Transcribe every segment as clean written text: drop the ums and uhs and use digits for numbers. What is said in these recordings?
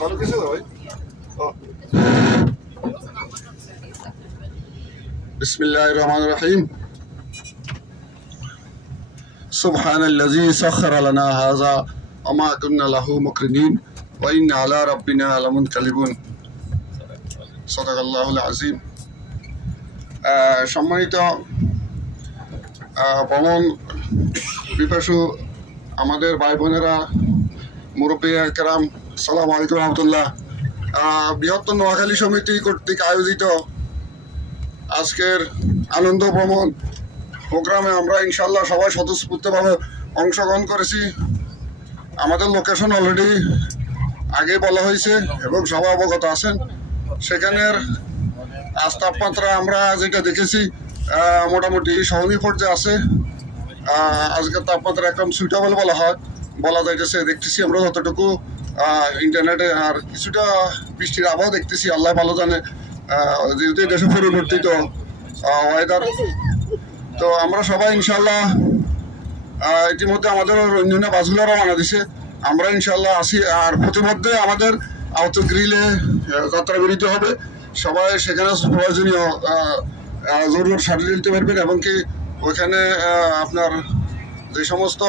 चालू कैसे हुआ भाई? बिस्मिल्लाहिर्रहमानिर्रहीम। सुब्हानल्लज़ी सख्खर लना हाज़ा वमा कुन्ना लहू मुक़रिनीन व इन्ना अला रब्बिना लमुनक़लिबून। सदाकाल्लाहुल आज़ीम। সম্মানিত ভ্রমণ পিপাসু আমাদের ভাই বোনেরা, মুরব্বী কেরাম, আসসালামু আলাইকুম রহমতুল্লাহ। বৃহত্তর নোয়াখালী সমিতি কর্তৃক আয়োজিত আজকের আনন্দ ভ্রমণ প্রোগ্রামে আমরা ইনশাল্লাহ সবাই স্বতঃস্ফূর্তভাবে অংশগ্রহণ করেছি। আমাদের লোকেশন অলরেডি আগে বলা হয়েছে এবং সবাই অবগত আছেন। সেখানের আজ তাপমাত্রা আমরা যেটা দেখেছি মোটামুটি সহনীয় পর্যায়ে আছে। আজকের তাপমাত্রা একদম সুইটেবল বলা যাইতেছে। দেখতেছি আমরা যতটুকু ইন্টারনেটে, আর কিছুটা বৃষ্টির আবহাওয়া দেখতেছি, আল্লাহ ভালো জানে, যেহেতু দেশে পরিবর্তিত ওয়েদার। তো আমরা সবাই ইনশাল্লাহ ইতিমধ্যে আমাদের রঞ্জনা বাসগুলো রওনা দিছে, আমরা ইনশাল্লাহ আসি। আর প্রতিমধ্যে আমাদের আহত গ্রিলে যাত্রা বেরোতে হবে। সবাই সেখানে প্রয়োজনীয় জরুরি সারিয়ে দিতে পারবেন এবং কি ওইখানে আপনার যে সমস্ত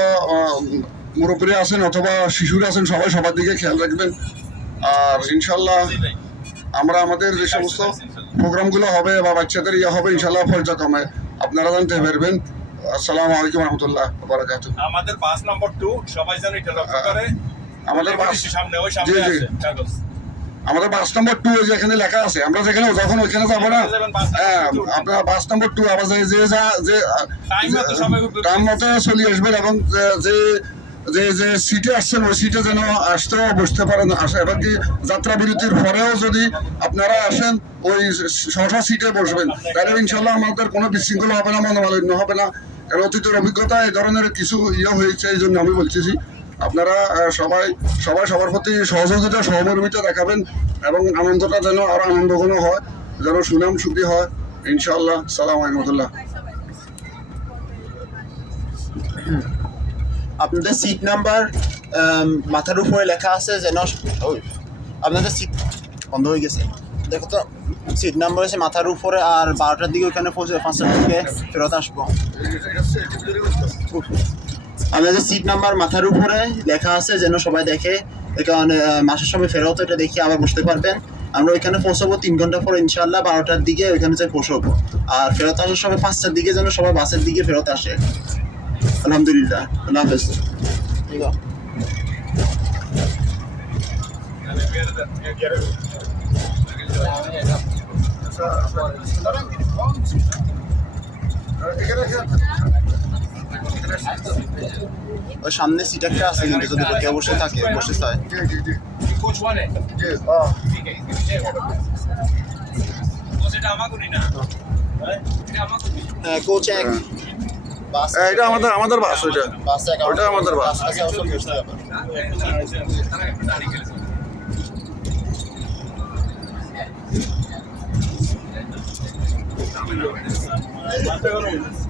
মুরব্বীরা আছেন অথবা শিশুরা আছেন সবাই সবার দিকে খেয়াল রাখবেন। আর ইনশাল্লাহ আমরা আমাদের যে সমস্ত প্রোগ্রামগুলো হবে বা বাচ্চাদের হবে ইনশাল্লাহ পর্যায়ক্রমে আপনারা জানতে পারবেন। আসসালামু আলাইকুম রহমতুল্লাহ বারাকাতুহু। আমাদের বাস নম্বর 2 সবাই যেন এটা লক্ষ্য করে। আমাদের বাস সামনে ওই সামনে আছে কাগজ। আমাদের বাস নম্বর 2 যেখানে লেখা আছে, আমরা যেখানে যখন ওইখানে যাবো না, আপনার বাস নম্বর 2 আবার যে টাইম মতো চলে আসবেন এবং যে যে সিটে আসছেন ওই সিটে যেন আসতে বসতে পারেন। এবং কি যাত্রা বিরতির পরেও যদি আপনারা আসেন ওই সহসা সিটে বসবেন, তাহলে ইনশাল্লাহ আমাদের কোনো বিশৃঙ্খলা হবে না, মনোমালিন্য হবে না। কারণ অতীতের অভিজ্ঞতা এই ধরনের কিছু হয়েছে, এই জন্য আমি বলতেছি আপনারা সবাই সবার প্রতি সহযোগিতা সহমর্মিতা দেখাবেন এবং আনন্দটা যেন আরো আনন্দঘন হয়, যেন সুনাম সুখী হয় ইনশাআল্লাহ। সালাম আলাইকুম। আপনাদের সিট নাম্বার মাথার উপরে লেখা আছে, যেন আপনাদের সিট বন্ধ হয়ে গেছে। দেখো তো সিট নাম্বার আছে মাথার উপরে, আর 12টার দিকে ওইখানে পৌঁছে 5টার দিকে ফেরত আসবো। আপনাদের সিট নাম্বার মাথার উপরে লেখা আছে, যেন সবাই দেখে, কারণ মাসের সময় ফেরত এটা দেখে আবার বসতে পারবেন। আমরা ওইখানে পৌঁছাবো 3 ঘন্টা পর ইনশাল্লাহ 12টার দিকে ওইখানে যাই পৌঁছাবো। আর ফেরত আসার সময় 5টার দিকে যেন সবাই বাসের দিকে ফেরত আসে। আলহামদুলিল্লাহ, আল্লাহ হাফেজ। ওই সামনে সিট একটা আছে, কিন্তু যদি কেউ বসে থাকে বসে চায়। হ্যাঁ, কোচ এক এটা আমাদের বাস, ওইটা আমাদের বাস। Gracias.